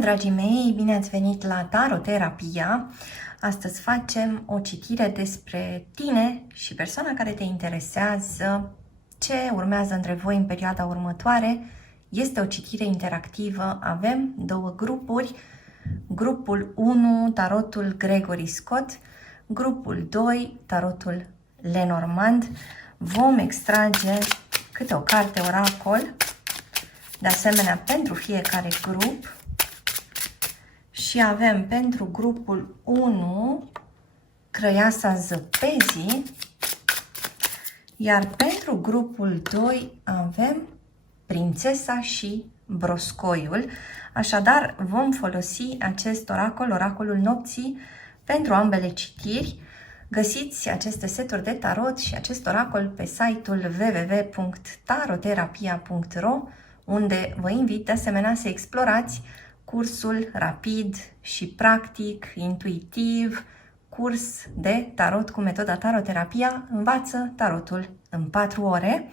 dragii mei, bine ați venit la Taroterapia. Astăzi facem o citire despre tine și persoana care te interesează, ce urmează între voi în perioada următoare. Este o citire interactivă, avem două grupuri. Grupul 1, tarotul Gregory Scott, grupul 2, tarotul Lenormand. Vom extrage câte o carte oracol, de asemenea pentru fiecare grup. Și avem pentru grupul 1 Crăiasa Zăpezii, iar pentru grupul 2 avem Prințesa și Broscoiul. Așadar, vom folosi acest oracol, oracolul nopții, pentru ambele citiri. Găsiți aceste seturi de tarot și acest oracol pe site-ul www.taroterapia.ro, unde vă invit de asemenea să explorați cursul rapid și practic, intuitiv, curs de tarot cu metoda Taroterapia, învață tarotul în 4 ore.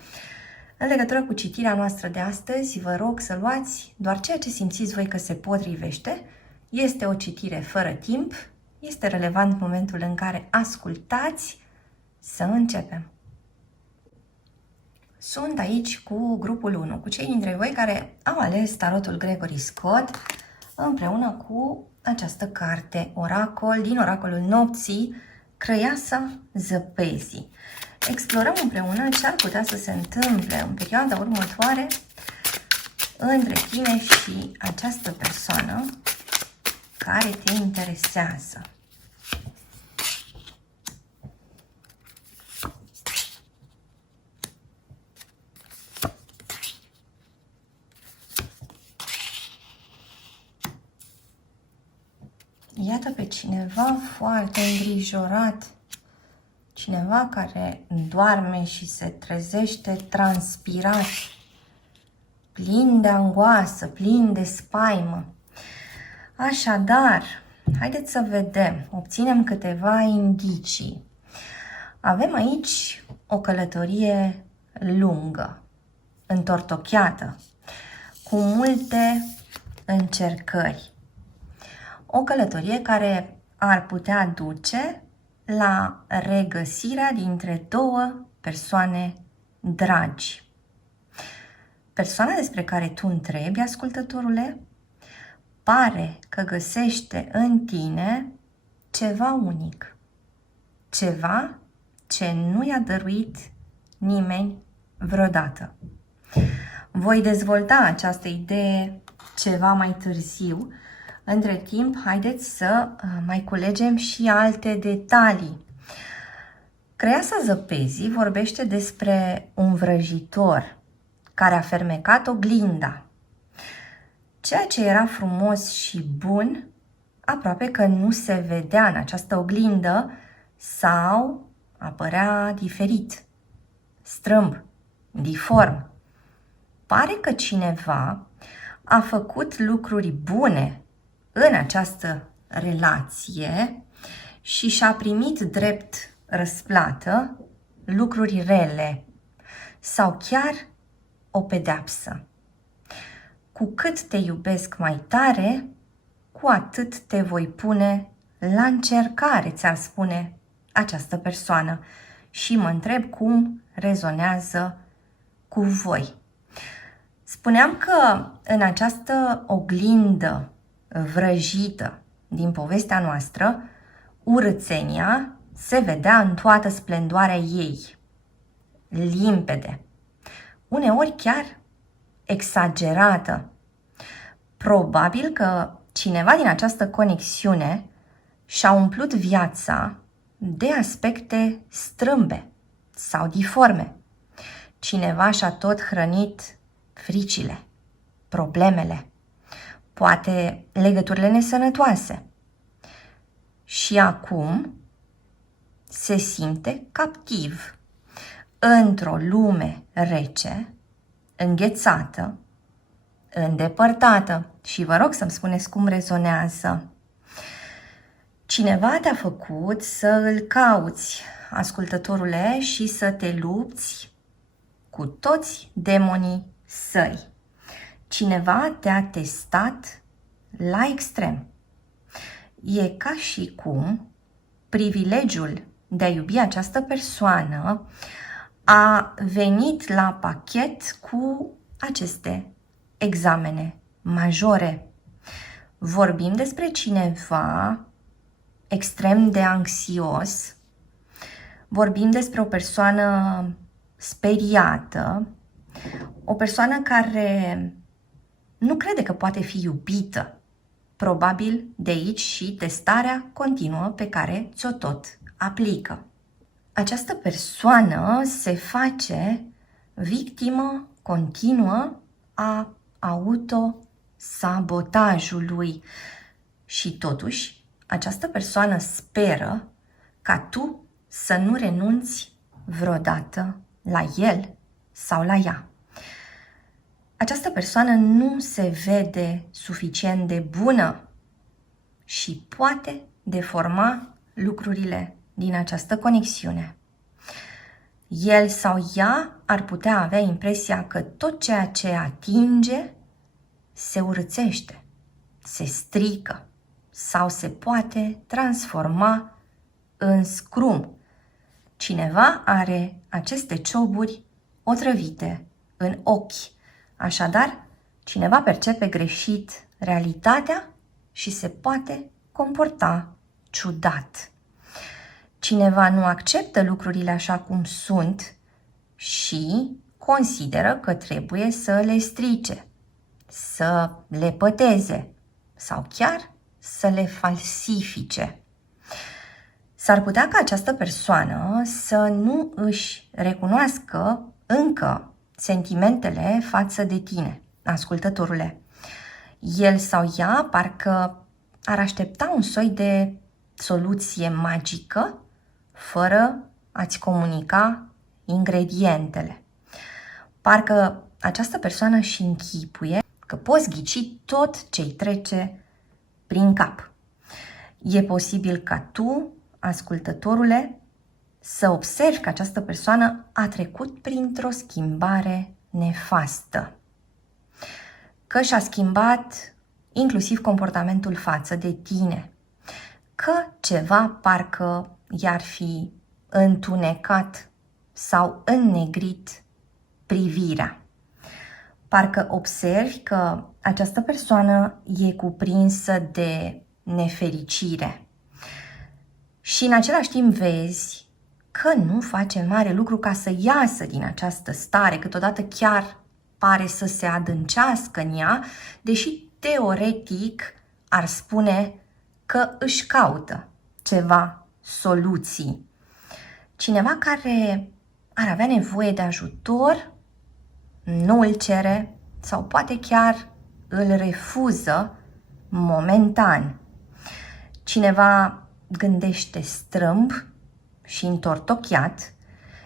În legătură cu citirea noastră de astăzi, vă rog să luați doar ceea ce simțiți voi că se potrivește. Este o citire fără timp, este relevant momentul în care ascultați. Să începem! Sunt aici cu grupul 1, cu cei dintre voi care au ales tarotul Gregory Scott împreună cu această carte oracol din oracolul nopții, Crăiasa Zăpezii. Explorăm împreună ce ar putea să se întâmple în perioada următoare între tine și această persoană care te interesează. Iată pe cineva foarte îngrijorat, cineva care doarme și se trezește transpirat, plin de angoasă, plin de spaimă. Așadar, haideți să vedem, obținem câteva indicii. Avem aici o călătorie lungă, întortocheată, cu multe încercări. O călătorie care ar putea duce la regăsirea dintre două persoane dragi. Persoana despre care tu întrebi, ascultătorule, pare că găsește în tine ceva unic, ceva ce nu i-a dăruit nimeni vreodată. Voi dezvolta această idee ceva mai târziu. Între timp, haideți să mai culegem și alte detalii. Crăiasa Zăpezii vorbește despre un vrăjitor care a fermecat oglinda. Ceea ce era frumos și bun, aproape că nu se vedea în această oglindă sau apărea diferit, strâmb, diform. Pare că cineva a făcut lucruri bune în această relație și și-a primit drept răsplată lucruri rele sau chiar o pedeapsă. Cu cât te iubesc mai tare, cu atât te voi pune la încercare, ți-ar spune această persoană. Și mă întreb cum rezonează cu voi. Spuneam că în această oglindă vrăjită din povestea noastră, urățenia se vedea în toată splendoarea ei, limpede, uneori chiar exagerată. Probabil că cineva din această conexiune și-a umplut viața de aspecte strâmbe sau diforme. Cineva și-a tot hrănit fricile, problemele, poate legăturile nesănătoase. Și acum se simte captiv într-o lume rece, înghețată, îndepărtată. Și vă rog să-mi spuneți cum rezonează. Cineva te-a făcut să îl cauți, ascultătorule, și să te lupți cu toți demonii săi. Cineva te-a testat la extrem. E ca și cum privilegiul de a iubi această persoană a venit la pachet cu aceste examene majore. Vorbim despre cineva extrem de anxios, vorbim despre o persoană speriată, o persoană care nu crede că poate fi iubită. Probabil de aici și testarea continuă pe care ți-o tot aplică. Această persoană se face victimă continuă a autosabotajului și totuși această persoană speră ca tu să nu renunți vreodată la el sau la ea. Această persoană nu se vede suficient de bună și poate deforma lucrurile din această conexiune. El sau ea ar putea avea impresia că tot ceea ce atinge se urățește, se strică sau se poate transforma în scrum. Cineva are aceste cioburi otrăvite în ochi. Așadar, cineva percepe greșit realitatea și se poate comporta ciudat. Cineva nu acceptă lucrurile așa cum sunt și consideră că trebuie să le strice, să le păteze sau chiar să le falsifice. S-ar putea ca această persoană să nu își recunoască încă sentimentele față de tine, ascultătorule. El sau ea parcă ar aștepta un soi de soluție magică fără a-ți comunica ingredientele. Parcă această persoană își închipuie că poți ghici tot ce-i trece prin cap. E posibil ca tu, ascultătorule, să observi că această persoană a trecut printr-o schimbare nefastă, că și-a schimbat inclusiv comportamentul față de tine, că ceva parcă i-ar fi întunecat sau înnegrit privirea. Parcă observi că această persoană e cuprinsă de nefericire și în același timp vezi că nu face mare lucru ca să iasă din această stare, câteodată chiar pare să se adâncească în ea, deși teoretic ar spune că își caută ceva soluții. Cineva care ar avea nevoie de ajutor, nu îl cere sau poate chiar îl refuză momentan. Cineva gândește strâmb și întortocheat,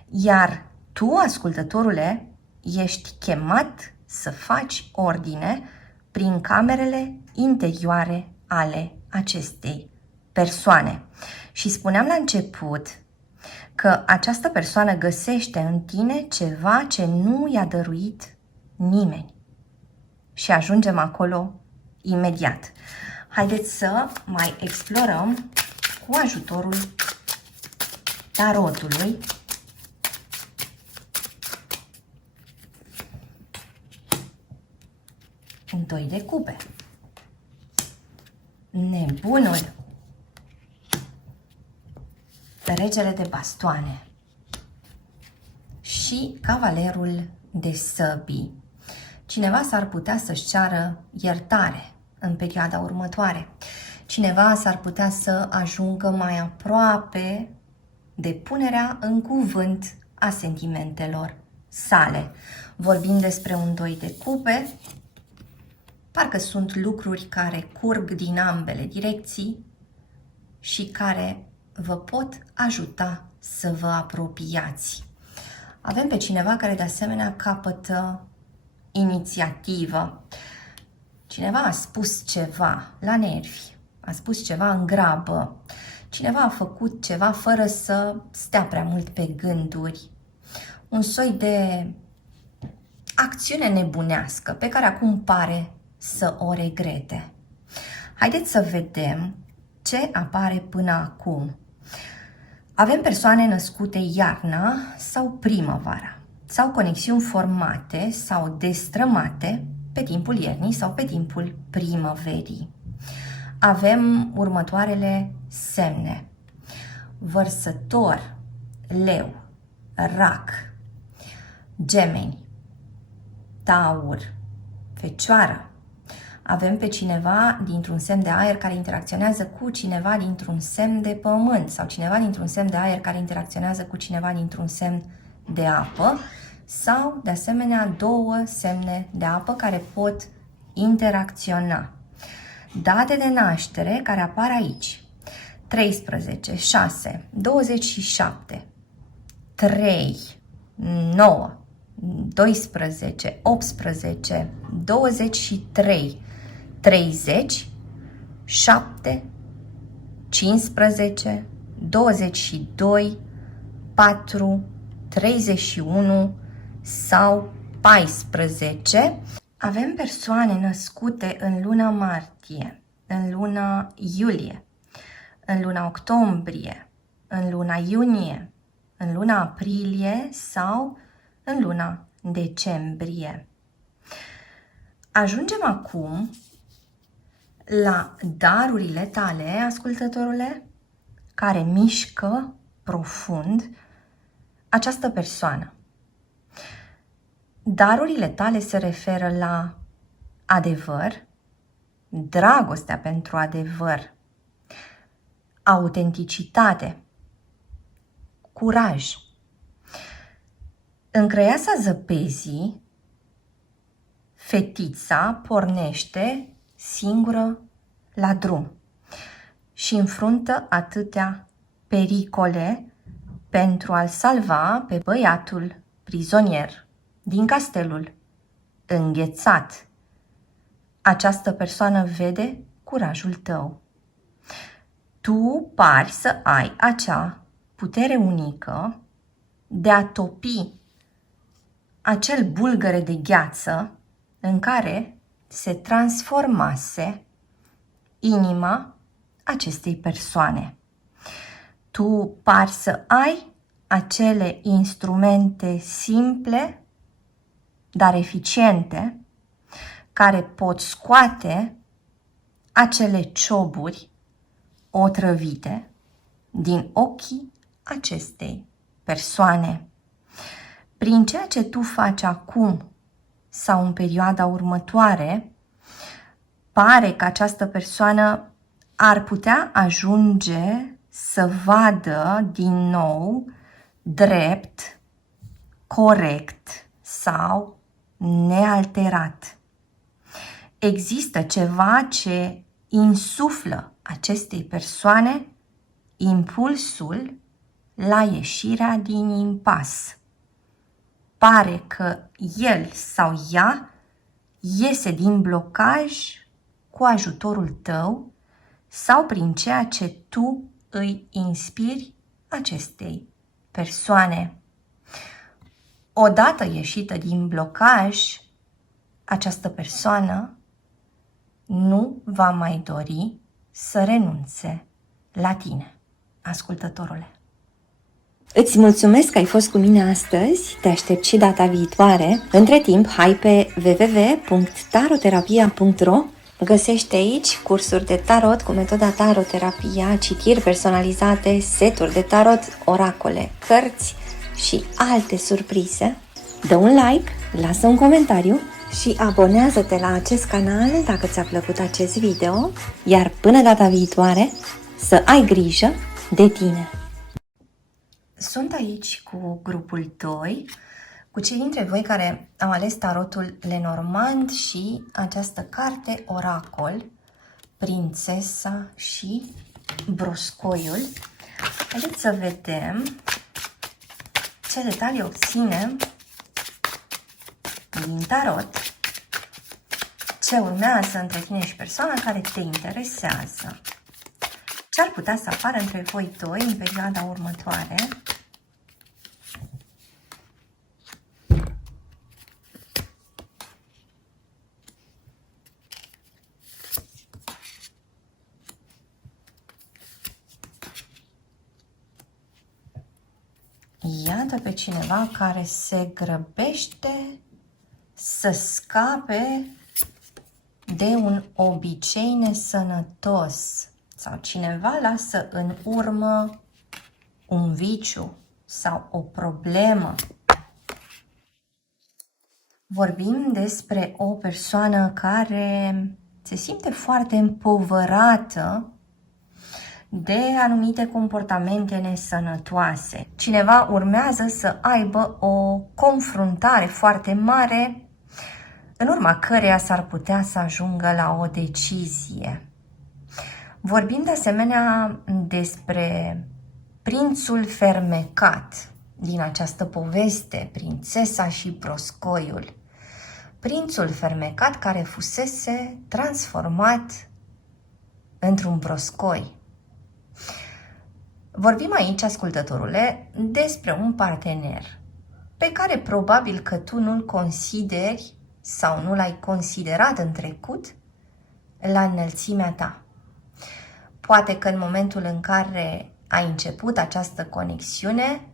iar tu, ascultătorule, ești chemat să faci ordine prin camerele interioare ale acestei persoane. Și spuneam la început că această persoană găsește în tine ceva ce nu i-a dăruit nimeni. Și ajungem acolo imediat. Haideți să mai explorăm cu ajutorul tarotului un 2 de cupe, nebunul, regele de bastoane și cavalerul de săbii. Cineva s-ar putea să-și ceară iertare în perioada următoare. Cineva s-ar putea să ajungă mai aproape de punerea în cuvânt a sentimentelor sale. Vorbim despre un 2 de cupe, parcă sunt lucruri care curg din ambele direcții și care vă pot ajuta să vă apropiați. Avem pe cineva care de asemenea capătă inițiativă. Cineva a spus ceva la nervi, a spus ceva în grabă, cineva a făcut ceva fără să stea prea mult pe gânduri. Un soi de acțiune nebunească pe care acum pare să o regrete. Haideți să vedem ce apare până acum. Avem persoane născute iarna sau primăvara, sau conexiuni formate sau destrămate pe timpul iernii sau pe timpul primăverii. Avem următoarele semne: Vărsător, Leu, Rac, Gemeni, Taur, Fecioară. Avem pe cineva dintr-un semn de aer care interacționează cu cineva dintr-un semn de pământ sau cineva dintr-un semn de aer care interacționează cu cineva dintr-un semn de apă sau, de asemenea, două semne de apă care pot interacționa. Date de naștere care apar aici: 13, 6, 27, 3, 9, 12, 18, 23, 30, 7, 15, 22, 4, 31 sau 14. Avem persoane născute în luna martie, în luna iulie, în luna octombrie, în luna iunie, în luna aprilie sau în luna decembrie. Ajungem acum la darurile tale, ascultătorule, care mișcă profund această persoană. Darurile tale se referă la adevăr, dragostea pentru adevăr, autenticitate, curaj. În creiasa zăpezii, fetița pornește singură la drum și înfruntă atâtea pericole pentru a-l salva pe băiatul prizonier din castelul înghețat. Această persoană vede curajul tău. Tu pari să ai acea putere unică de a topi acel bulgăre de gheață în care se transformase inima acestei persoane. Tu pari să ai acele instrumente simple, dar eficiente, care pot scoate acele cioburi otrăvite din ochii acestei persoane. Prin ceea ce tu faci acum sau în perioada următoare, pare că această persoană ar putea ajunge să vadă din nou drept, corect sau nealterat. Există ceva ce insuflă acestei persoane impulsul la ieșirea din impas. Pare că el sau ea iese din blocaj cu ajutorul tău sau prin ceea ce tu îi inspiri acestei persoane. Odată ieșită din blocaj, această persoană nu va mai dori să renunțe la tine, ascultătorule. Îți mulțumesc că ai fost cu mine astăzi, te aștept și data viitoare. Între timp, hai pe www.taroterapia.ro. Găsești aici cursuri de tarot cu metoda taroterapia, citiri personalizate, seturi de tarot, oracole, cărți și alte surprize. Dă un like, lasă un comentariu și abonează-te la acest canal dacă ți-a plăcut acest video, iar până data viitoare, să ai grijă de tine! Sunt aici cu grupul 2, cu cei dintre voi care au ales tarotul Lenormand și această carte oracol, Prințesa și Broscoiul. Haideți să vedem ce detalii obținem din tarot, ce urmează între tine și persoana care te interesează. Ce ar putea să apară între voi doi în perioada următoare? Iată pe cineva care se grăbește să scape de un obicei nesănătos sau cineva lasă în urmă un viciu sau o problemă. Vorbim despre o persoană care se simte foarte împovărată de anumite comportamente nesănătoase. Cineva urmează să aibă o confruntare foarte mare, în urma căreia s-ar putea să ajungă la o decizie. Vorbim de asemenea despre prințul fermecat din această poveste, prințesa și broscoiul. Prințul fermecat care fusese transformat într-un broscoi. Vorbim aici, ascultătorule, despre un partener pe care probabil că tu nu-l consideri sau nu l-ai considerat în trecut la înălțimea ta. Poate că în momentul în care ai început această conexiune,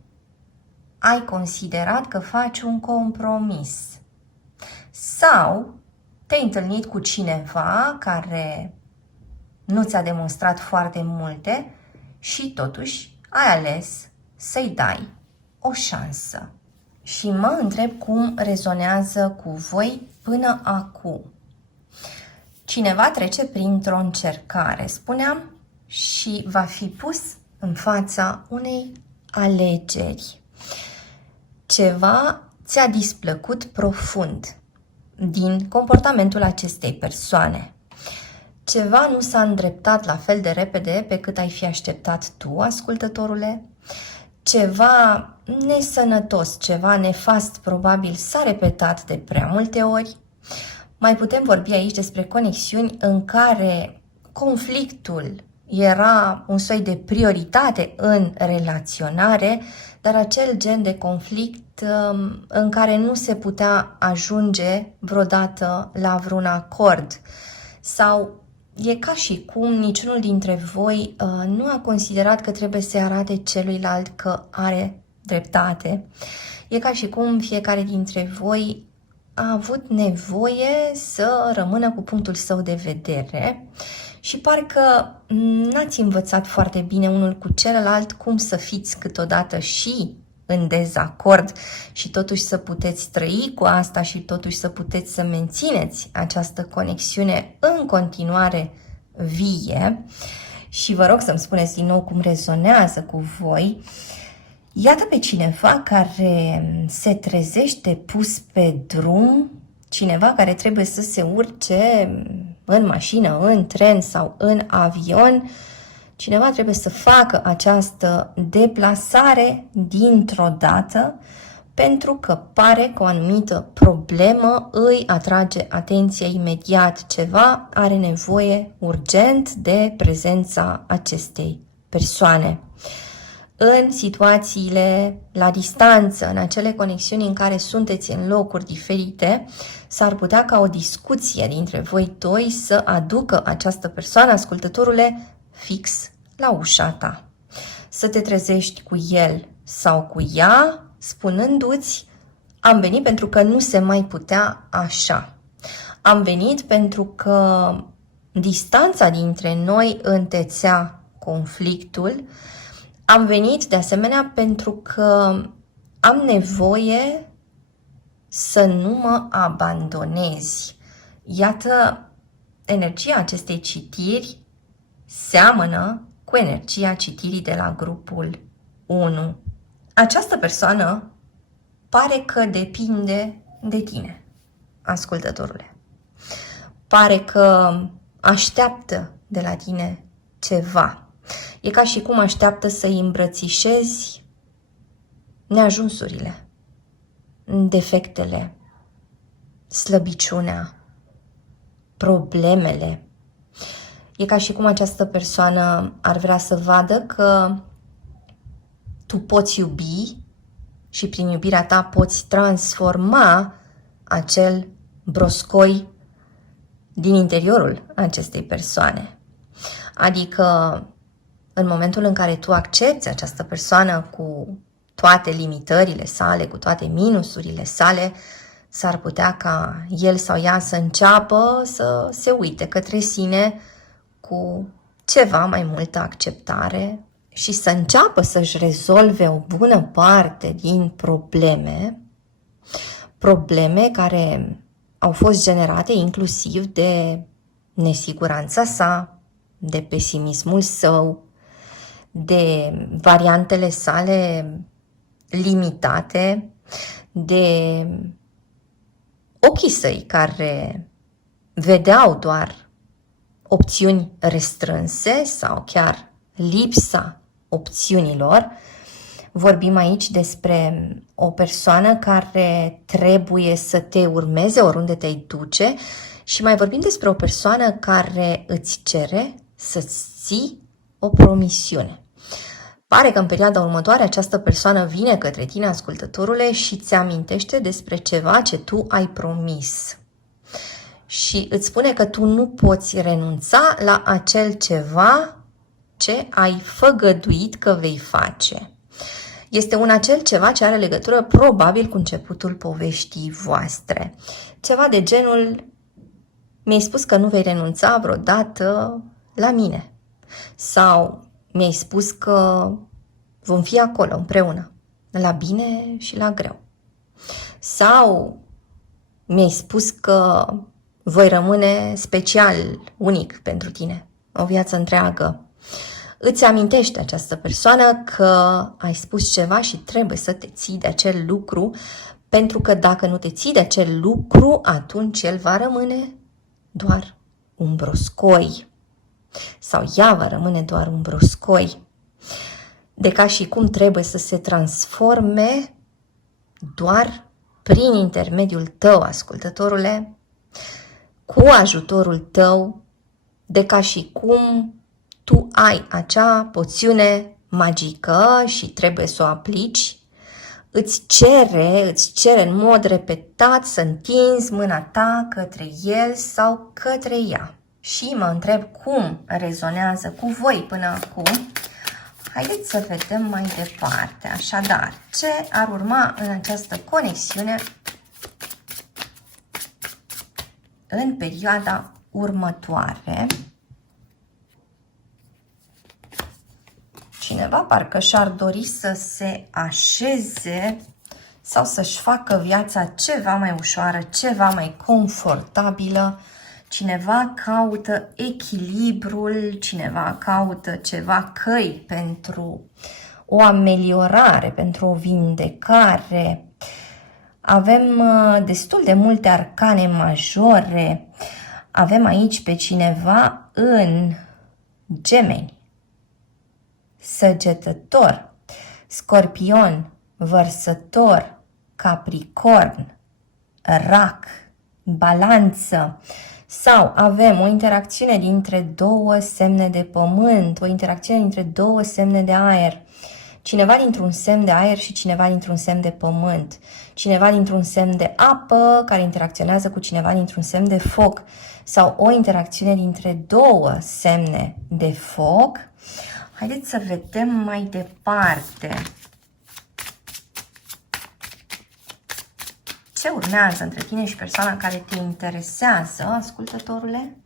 ai considerat că faci un compromis sau te-ai întâlnit cu cineva care nu ți-a demonstrat foarte multe și totuși ai ales să-i dai o șansă. Și mă întreb cum rezonează cu voi până acum. Cineva trece printr-o încercare, spuneam, și va fi pus în fața unei alegeri. Ceva ți-a displăcut profund din comportamentul acestei persoane. Ceva nu s-a îndreptat la fel de repede pe cât ai fi așteptat tu, ascultătorule. Ceva nesănătos, ceva nefast probabil s-a repetat de prea multe ori. Mai putem vorbi aici despre conexiuni în care conflictul era un soi de prioritate în relaționare, dar acel gen de conflict în care nu se putea ajunge vreodată la vreun acord. Sau e ca și cum niciunul dintre voi nu a considerat că trebuie să arate celuilalt că are dreptate. E ca și cum fiecare dintre voi a avut nevoie să rămână cu punctul său de vedere și parcă n-ați învățat foarte bine unul cu celălalt cum să fiți câteodată și în dezacord și totuși să puteți trăi cu asta și totuși să puteți să mențineți această conexiune în continuare vie. Și vă rog să-mi spuneți din nou cum rezonează cu voi. Iată pe cineva care se trezește pus pe drum, cineva care trebuie să se urce în mașină, în tren sau în avion. Cineva trebuie să facă această deplasare dintr-o dată pentru că pare că o anumită problemă îi atrage atenția imediat. Ceva are nevoie urgent de prezența acestei persoane. În situațiile la distanță, în acele conexiuni în care sunteți în locuri diferite, s-ar putea ca o discuție dintre voi doi să aducă această persoană, ascultătorule, fix la ușa ta. Să te trezești cu el sau cu ea, spunându-ți, am venit pentru că nu se mai putea așa. Am venit pentru că distanța dintre noi întețea conflictul. Am venit de asemenea pentru că am nevoie să nu mă abandonezi. Iată, energia acestei citiri seamănă cu energia citirii de la grupul 1. Această persoană pare că depinde de tine, ascultătorule. Pare că așteaptă de la tine ceva. E ca și cum așteaptă să-i îmbrățișezi neajunsurile, defectele, slăbiciunea, problemele. E ca și cum această persoană ar vrea să vadă că tu poți iubi și prin iubirea ta poți transforma acel broscoi din interiorul acestei persoane. Adică în momentul în care tu accepți această persoană cu toate limitările sale, cu toate minusurile sale, s-ar putea ca el sau ea să înceapă să se uite către sine cu ceva mai multă acceptare și să înceapă să-și rezolve o bună parte din probleme care au fost generate inclusiv de nesiguranța sa, de pesimismul său, de variantele sale limitate, de ochii săi care vedeau doar opțiuni restrânse sau chiar lipsa opțiunilor. Vorbim aici despre o persoană care trebuie să te urmeze oriunde te duce și mai vorbim despre o persoană care îți cere să-ți ții o promisiune. Pare că în perioada următoare această persoană vine către tine, ascultătorule, și îți amintește despre ceva ce tu ai promis. Și îți spune că tu nu poți renunța la acel ceva ce ai făgăduit că vei face. Este un acel ceva ce are legătură probabil cu începutul poveștii voastre. Ceva de genul: mi-ai spus că nu vei renunța vreodată la mine. Sau mi-ai spus că vom fi acolo împreună, la bine și la greu. Sau mi-ai spus că voi rămâne special, unic pentru tine, o viață întreagă. Îți amintește această persoană că ai spus ceva și trebuie să te ții de acel lucru, pentru că dacă nu te ții de acel lucru, atunci el va rămâne doar un broscoi. Sau ea va rămâne doar un broscoi. De ca și cum trebuie să se transforme doar prin intermediul tău, ascultătorule, cu ajutorul tău, de ca și cum tu ai acea poțiune magică și trebuie să o aplici. Îți cere în mod repetat să întinzi mâna ta către el sau către ea. Și mă întreb cum rezonează cu voi până acum. Haideți să vedem mai departe. Așadar, ce ar urma în această conexiune în perioada următoare? Cineva parcă și-ar dori să se așeze sau să-și facă viața ceva mai ușoară, ceva mai confortabilă. Cineva caută echilibrul, cineva caută ceva căi pentru o ameliorare, pentru o vindecare. Avem destul de multe arcane majore. Avem aici pe cineva în Gemeni, Săgetător, Scorpion, Vărsător, Capricorn, Rac, Balanță. Sau avem o interacțiune dintre două semne de pământ, o interacțiune dintre două semne de aer. Cineva dintr-un semn de aer și cineva dintr-un semn de pământ. Cineva dintr-un semn de apă care interacționează cu cineva dintr-un semn de foc. Sau o interacțiune dintre două semne de foc. Haideți să vedem mai departe. Ce urmează între tine și persoana care te interesează, ascultătorule?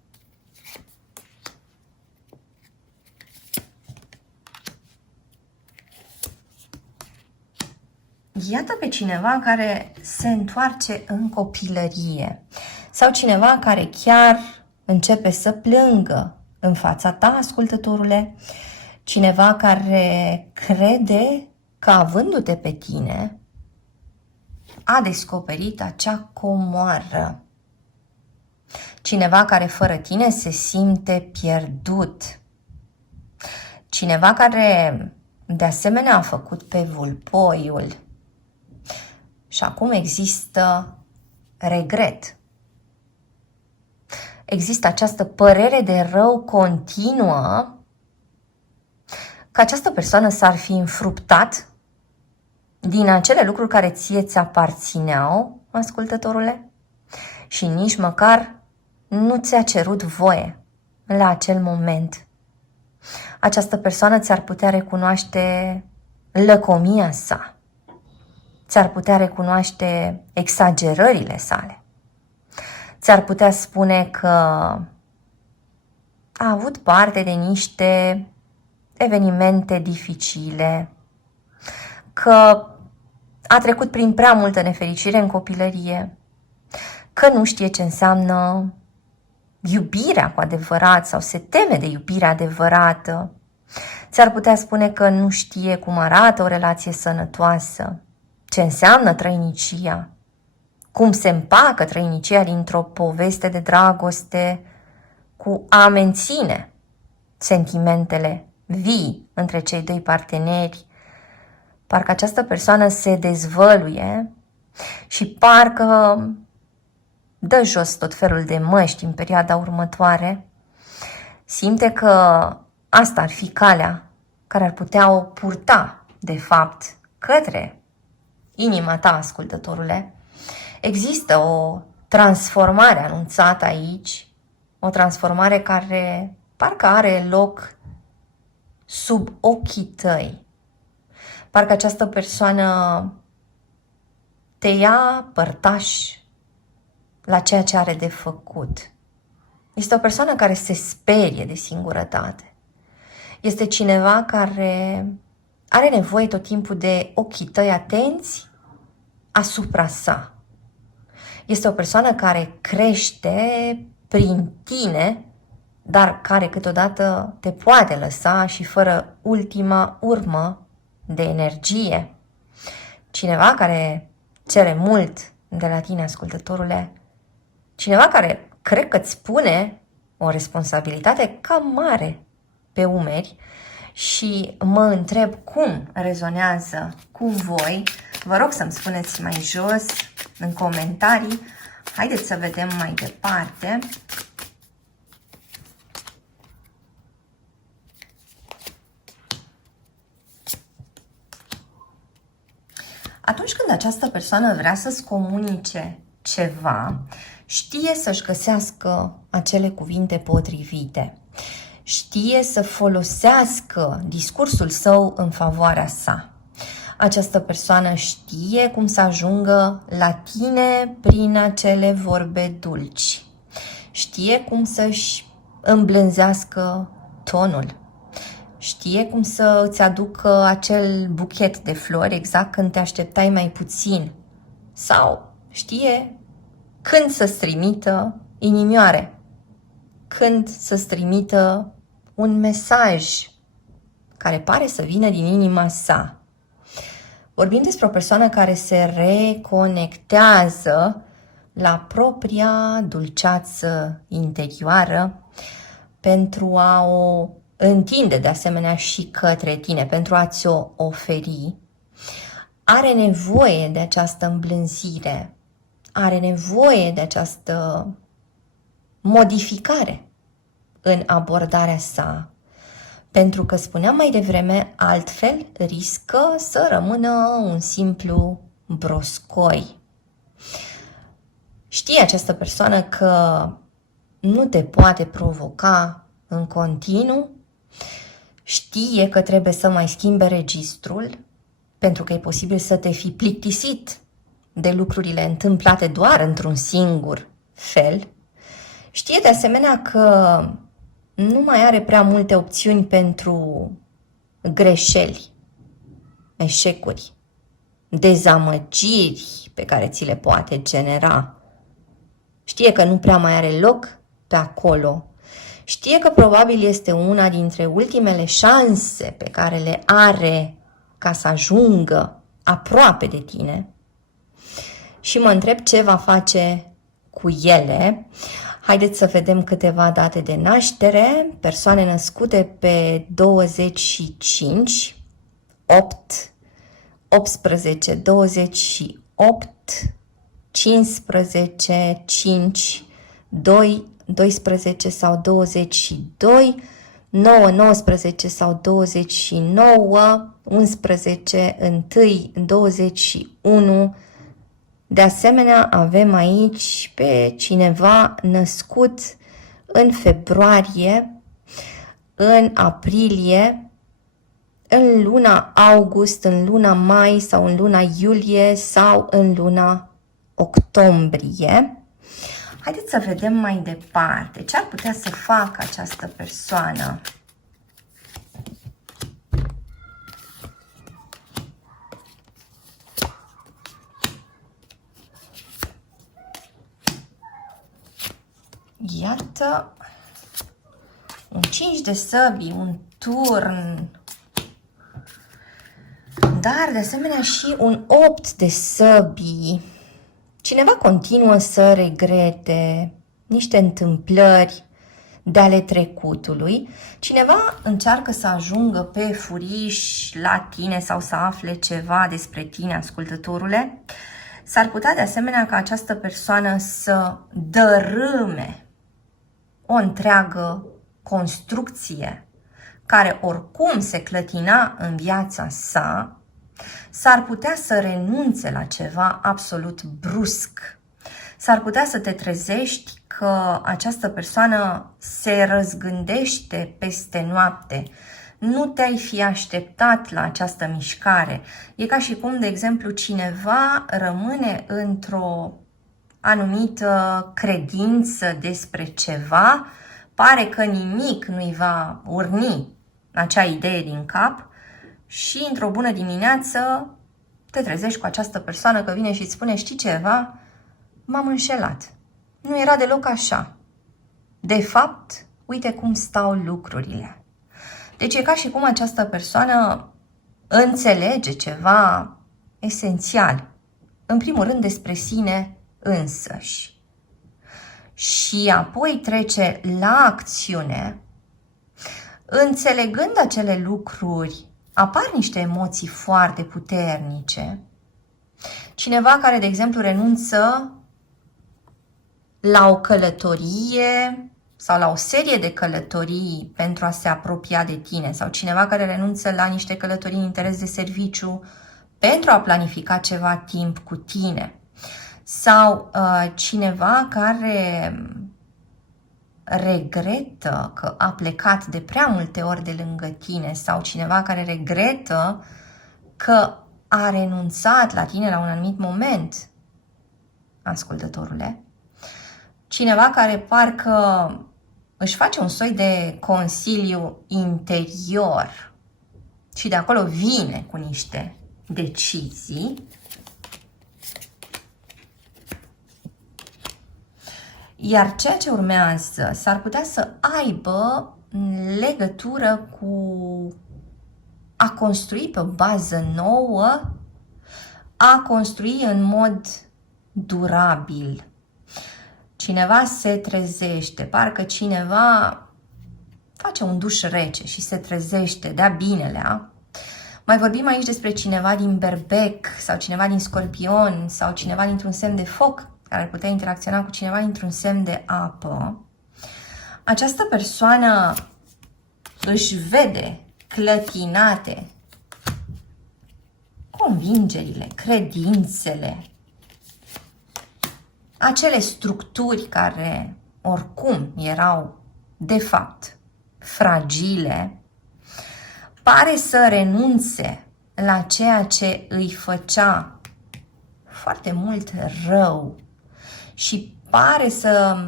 Iată pe cineva care se întoarce în copilărie sau cineva care chiar începe să plângă în fața ta, ascultătorule, cineva care crede că avându-te pe tine a descoperit acea comoară. Cineva care fără tine se simte pierdut. Cineva care de asemenea a făcut pe vulpoiul. Și acum există regret. Există această părere de rău continuă că această persoană s-ar fi înfruptat din acele lucruri care ție ți aparțineau, ascultătorule, și nici măcar nu ți-a cerut voie la acel moment. Această persoană ți-ar putea recunoaște lăcomia sa, ți-ar putea recunoaște exagerările sale. Ți-ar putea spune că a avut parte de niște evenimente dificile, că a trecut prin prea multă nefericire în copilărie, că nu știe ce înseamnă iubirea cu adevărat sau se teme de iubirea adevărată. Ți-ar putea spune că nu știe cum arată o relație sănătoasă, ce înseamnă trăinicia, cum se împacă trăinicia dintr-o poveste de dragoste cu a menține sentimentele vii între cei doi parteneri. Parcă această persoană se dezvăluie și parcă dă jos tot felul de măști în perioada următoare. Simte că asta ar fi calea care ar putea o purta, de fapt, către inima ta, ascultătorule. Există o transformare anunțată aici, o transformare care parcă are loc sub ochii tăi. Parcă această persoană te ia părtaș la ceea ce are de făcut. Este o persoană care se sperie de singurătate. Este cineva care are nevoie tot timpul de ochii tăi atenți asupra sa. Este o persoană care crește prin tine, dar care câteodată te poate lăsa și fără ultima urmă de energie. Cineva care cere mult de la tine, ascultătorule. Cineva care cred că îți pune o responsabilitate cam mare pe umeri și mă întreb cum rezonează cu voi. Vă rog să-mi spuneți mai jos în comentarii. Haideți să vedem mai departe. Atunci când această persoană vrea să-ți comunice ceva, știe să-și găsească acele cuvinte potrivite. Știe să folosească discursul său în favoarea sa. Această persoană știe cum să ajungă la tine prin acele vorbe dulci. Știe cum să-și îmblânzească tonul. Știe cum să îți aducă acel buchet de flori exact când te așteptai mai puțin. Sau știe când să-ți trimită inimioare, când să-ți trimită un mesaj care pare să vină din inima sa. Vorbim despre o persoană care se reconectează la propria dulceață interioară pentru a o întinde de asemenea și către tine, pentru a ți-o oferi. Are nevoie de această îmblânzire, are nevoie de această modificare în abordarea sa, pentru că, spuneam mai devreme, altfel riscă să rămână un simplu broscoi. Știe această persoană că nu te poate provoca în continuu, știe că trebuie să mai schimbe registrul, pentru că e posibil să te fi plictisit de lucrurile întâmplate doar într-un singur fel. Știe de asemenea că nu mai are prea multe opțiuni pentru greșeli, eșecuri, dezamăgiri pe care ți le poate genera. Știe că nu prea mai are loc pe acolo. Știe că probabil este una dintre ultimele șanse pe care le are ca să ajungă aproape de tine. Și mă întreb ce va face cu ele. Haideți să vedem câteva date de naștere. Persoane născute pe 25, 8, 18, 28, 15, 5, 2, 12 sau 22, 9, 19 sau 29, 11, 1, 21. De asemenea, avem aici pe cineva născut în februarie, în aprilie, în luna august, în luna mai sau în luna iulie sau în luna octombrie. Haideți să vedem mai departe ce ar putea să facă această persoană. Iată, un 5 de săbii, un turn, dar de asemenea și un 8 de săbii. Cineva continuă să regrete niște întâmplări de ale trecutului. Cineva încearcă să ajungă pe furiș la tine sau să afle ceva despre tine, ascultătorule. S-ar putea de asemenea ca această persoană să dărâme o întreagă construcție care oricum se clătina în viața sa. S-ar putea să renunțe la ceva absolut brusc. S-ar putea să te trezești că această persoană se răzgândește peste noapte. Nu te-ai fi așteptat la această mișcare. E ca și cum, de exemplu, cineva rămâne într-o anumită credință despre ceva, pare că nimic nu-i va urni acea idee din cap și într-o bună dimineață te trezești cu această persoană că vine și îți spune: știi ceva? M-am înșelat. Nu era deloc așa. De fapt, uite cum stau lucrurile. Deci e ca și cum această persoană înțelege ceva esențial. În primul rând despre sine însăși. Și apoi trece la acțiune. Înțelegând acele lucruri, apar niște emoții foarte puternice. Cineva care, de exemplu, renunță la o călătorie sau la o serie de călătorii pentru a se apropia de tine, sau cineva care renunță la niște călătorii în interes de serviciu pentru a planifica ceva timp cu tine, sau cineva care regretă că a plecat de prea multe ori de lângă tine, sau cineva care regretă că a renunțat la tine la un anumit moment, ascultătorule. Cineva care parcă își face un soi de consiliu interior și de acolo vine cu niște decizii. Iar ceea ce urmează s-ar putea să aibă legătură cu a construi pe o bază nouă, a construi în mod durabil. Cineva se trezește, parcă cineva face un duș rece și se trezește de-a binelea. Mai vorbim aici despre cineva din Berbec sau cineva din Scorpion sau cineva dintr-un semn de foc care ar putea interacționa cu cineva dintr-un semn de apă. Această persoană își vede clătinate convingerile, credințele, acele structuri care oricum erau de fapt fragile, pare să renunțe la ceea ce îi făcea foarte mult rău și pare să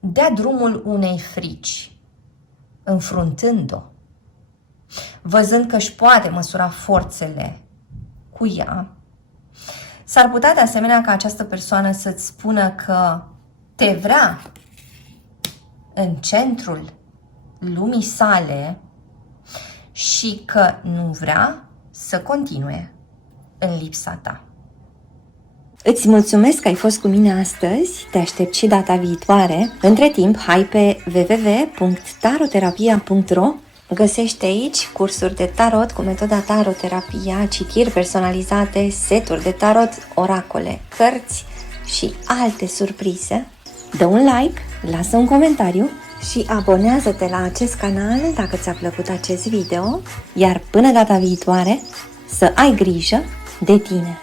dea drumul unei frici, înfruntând-o, văzând că își poate măsura forțele cu ea. S-ar putea de asemenea ca această persoană să-ți spună că te vrea în centrul lumii sale și că nu vrea să continue în lipsa ta. Îți mulțumesc că ai fost cu mine astăzi, te aștept și data viitoare. Între timp, hai pe www.taroterapia.ro. Găsești aici cursuri de tarot cu metoda taroterapia, citiri personalizate, seturi de tarot, oracole, cărți și alte surprize. Dă un like, lasă un comentariu și abonează-te la acest canal dacă ți-a plăcut acest video, iar până data viitoare să ai grijă de tine!